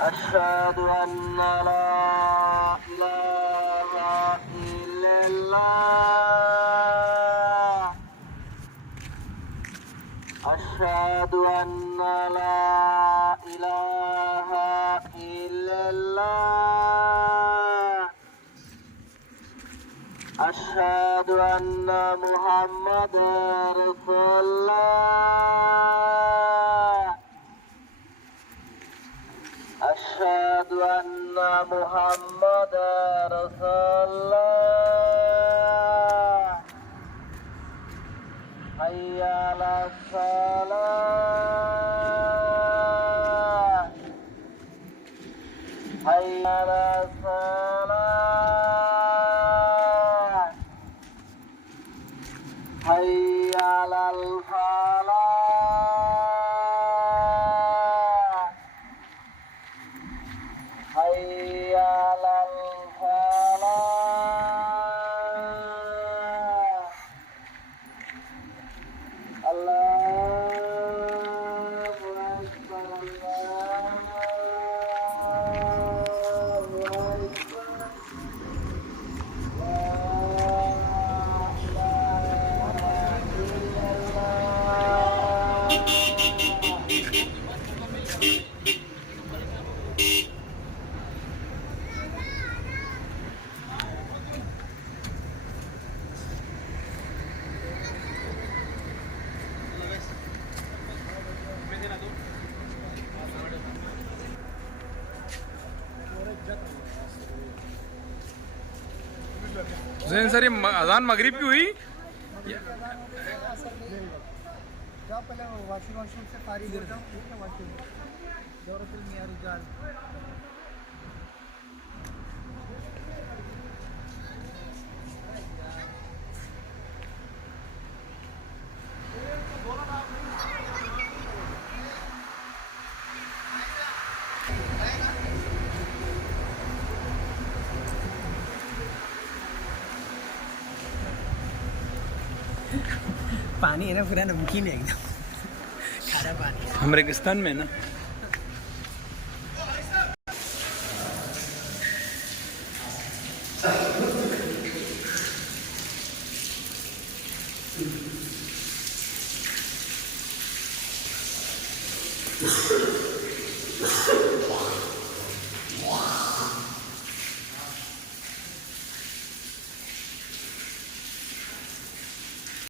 أشهد أن لا إله إلا الله. أشهد أن لا إله إلا الله. أشهد أن محمدا رسول الله. أشهد أن محمدا رسول الله. حي على الصلاة. حي على الصلاة. حي على الفلاح. حي على الفلاح. الله أكبر. الله أكبر. لا إله إلا الله. Hussain sir, ये अजान मगरिब की हुई? क्या पहले वॉशरूम से फारिग हो जाओ, ठीक है? वॉशरूम दौरतुल मियाँ रिजाल। पानी है ना, पूरा नमकीन है एकदम, खारा पानी। हम रेगिस्तान में ना।